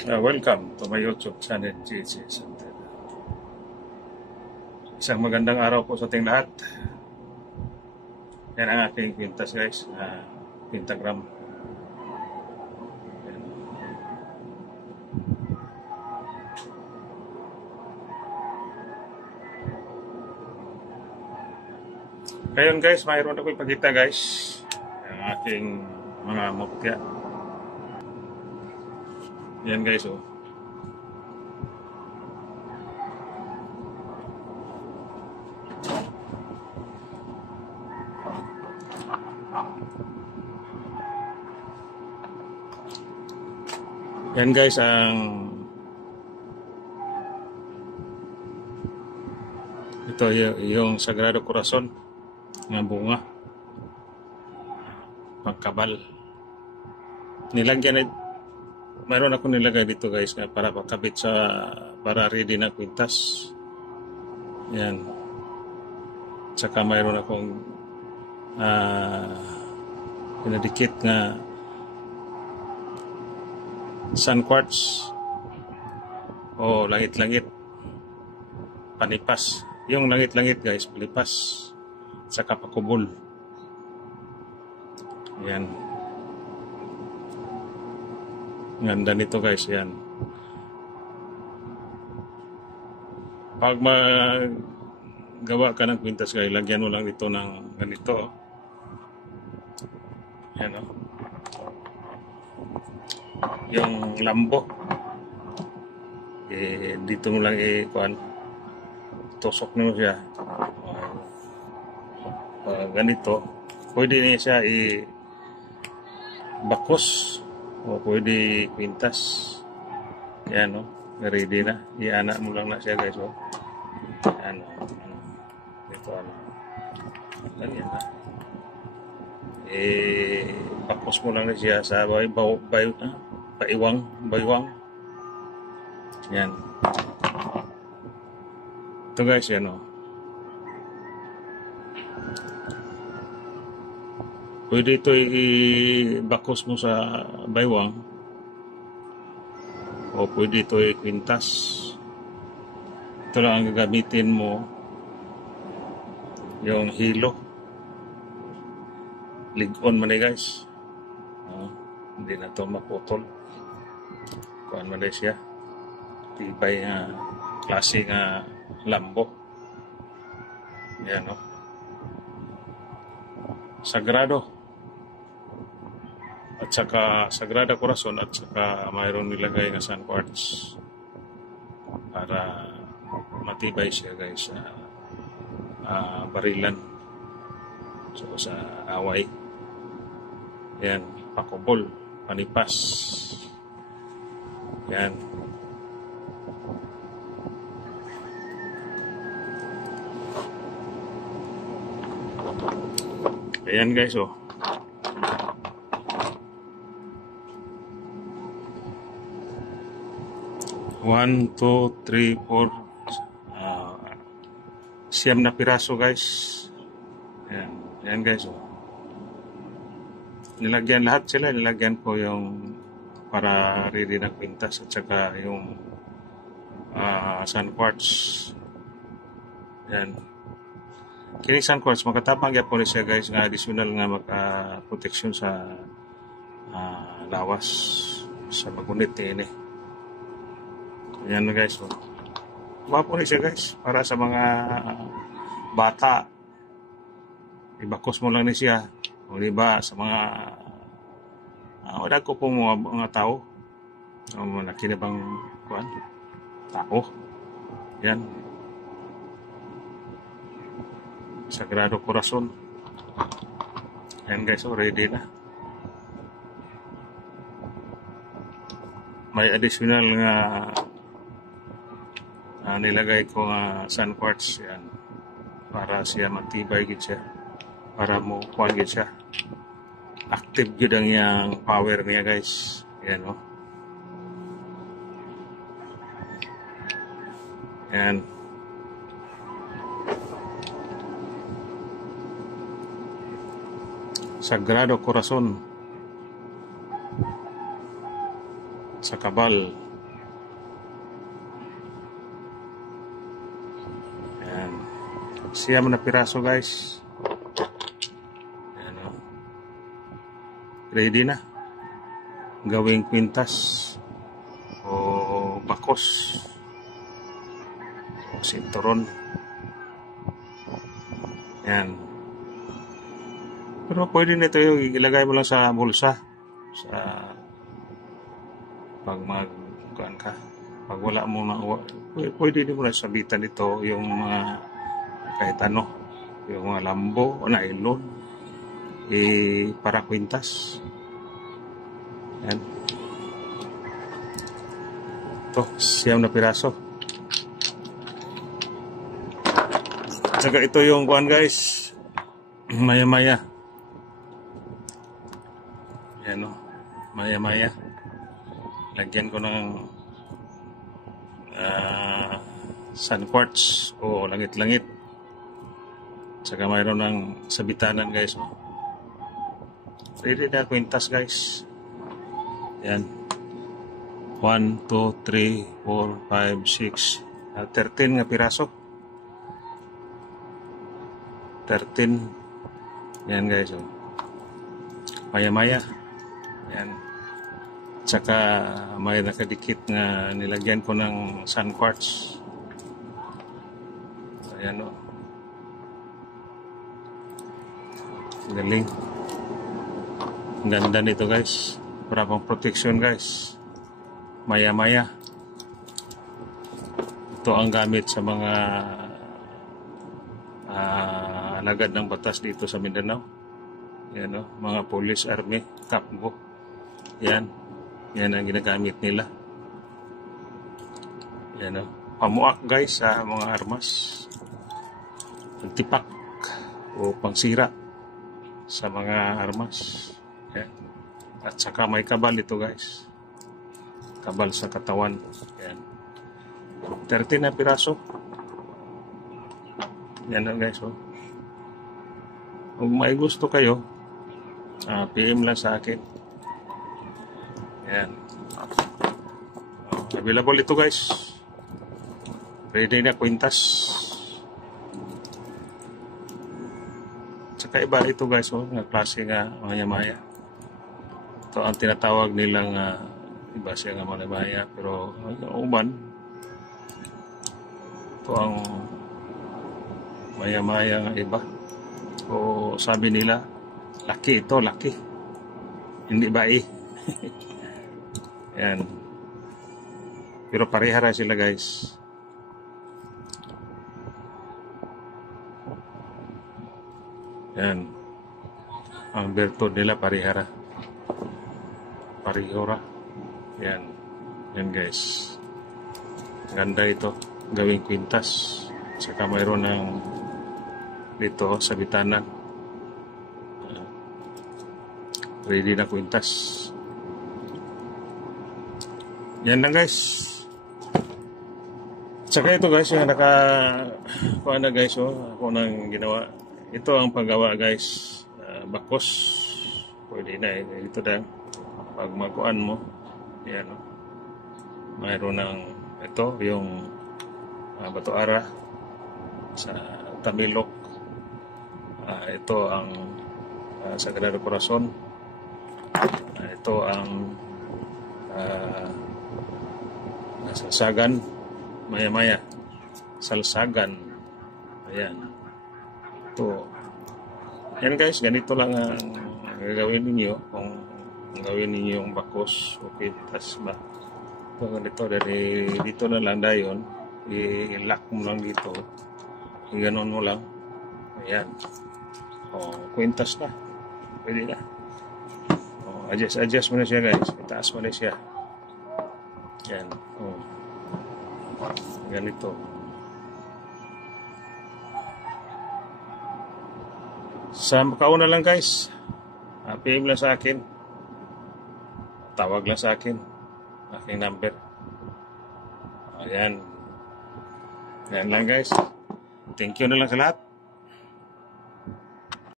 Welcome to my YouTube channel, GC Santana. Isang magandang araw po sa ating lahat. Yan ang aking kwintas guys, pentagram. Yan. Ngayon guys, mayroon ako ipakita guys, ang aking mga mopya. Yan guys, oh. Yan guys, ito yung Sagrado Corazon ng bunga, pagkabal. Nilagyan, mayroon ako nilagay dito guys para pakabit para ready na kwintas. Yan. Tsaka mayroon akong pinadikit na sun quartz o langit-langit, panipas. Yung langit-langit guys, panipas, tsaka pakubol. Yan. Ganda nito guys, yan. Pag magawa ka ng kwintas guys, lagyan mo lang ito ng ganito. Yan o. Yung lambo. Dito mo lang tusok mo siya. Ganito. Pwede niya siya bakos. O pwede kwintas. Yan o. Ready na. Iana mo lang na siya guys o. Yan o. Ito ano. Ganyan na. Bakos mo lang na siya sa baywang. Yan. Ito guys yan o. Pwede ito i-bakos mo sa baywang o pwede ito i-kwintas. Ito lang ang gagamitin mo, yung hilo. Lig-on man guys. Hindi na ito maputol. Kuhan man siya. Tibay klase nga lambo. Yan o. Sagrado. At saka Sagrada Corazon, at saka mayroon nilagay na sun quartz para matibay siya guys sa barilan, so sa away. Yan, pakubol, panipas. Yan. Ayan guys oh. One, two, three, four, siyam na piraso guys. Yan guys oh. Nilagyan lahat sila, nilagyan ko yung para ready na kwintas at saka yung sun quartz. Yan. Kini sun quartz makatapang yapon siya guys nga additional nga maka-protection sa lawas sa magunit ini. Yan guys. So, wapo na siya guys para sa mga bata. Ibakos mo lang ni siya. O diba sa mga wala ko pong mga tao. Malaki na bang tao. Yan. Sagrado Corazon. Yan guys, ready na. May additional nga nilagay ko sun quartz yan para siya matibay gid siya, para mo kuan gid siya, active gid ang yang power niya guys. Yan o. Yan. Sagrado Corazon sa kabal. Siyam na piraso guys. Ayan, oh. Ready na. Gawing kwintas o bakos o sinturon. Yan. Pero pwede nito yung ilagay mo lang sa bulsa. Sa pag magkuhan ka. Pag wala mo na, pwede din mo na sabitan ito yung mga kahit ano. Yung mga lambo o nylon. Para kwintas. Yan. Ito, 9 na piraso. Saka ito yung kuhan guys. Maya-maya. Yan o. Maya-maya. Lagyan ko ng sun quartz o langit-langit. Saka mayroon ng sabitanan guys. Ready na kwintas guys. Yan. 1, 2, 3, 4, 5, 6. 13 nga piraso. 13. Yan guys. Oh. Maya-maya. Yan. Tsaka may nakadikit nga nilagyan ko ng sun quartz. Ayan o. Oh. Galing. Ganda nito guys. Para pang protection guys. Maya-maya. Ito ang gamit sa mga alagad ng batas dito sa Mindanao. Yan o, mga police, army, kapgo. Yan. Yan ang ginagamit nila. Yan o. Pamuak guys sa mga armas. Tipak o pangsira sa mga armas. Yan. At saka may kabal ito guys. Kabal sa katawan. Yan. 13 na piraso. Yan na guys. Oh. Kung may gusto kayo, PM lang sa akin. Yan. Available ito guys. Ready na kwintas. Tsaka iba ito guys. Oh, nga klase nga maya-maya. Ito ang tinatawag nilang iba siya nga maya-maya. Pero ang uban, ito ang maya-maya nga iba. O sabi nila, laki ito, laki. Hindi ba eh? Yan. Pero parehara sila guys. Yan. Ang bertod nila parehara. Parehora. Yan. Yan guys. Ganda ito. Gawing kwintas. Saka mayroon ng dito sa bitanan. Ready na kwintas. Yan lang guys. Saka ito guys, yung kuha na guys, oh, ako nang ginawa. Ito ang paggawa guys. Bakos. Pwede na eh. Ito lang. Pag magkuhan mo. Yan oh. Mayroon ng ito, yung bato ara sa Tamilok. Ito ang Sagrado Corazon. Ito ang salsagan. Maya-maya. Salsagan. Ayan. Ito. Yan guys, ganito lang ang gagawin ninyo kung gawin ninyo yung bakos o pintas ba. Ito ganito, dari dito na lang dayon. I-lock mo lang dito. Ganon mo lang. Ayan. O, kwintas na. Pwede na. O, adjust mo na siya guys. Itaas mo na siya. Yan. O. Ganito. Sa makauna lang guys. PM lang sa akin. Tawag lang sa akin. Aking number. Ayan. Yan lang guys. Thank you na lang sa lahat.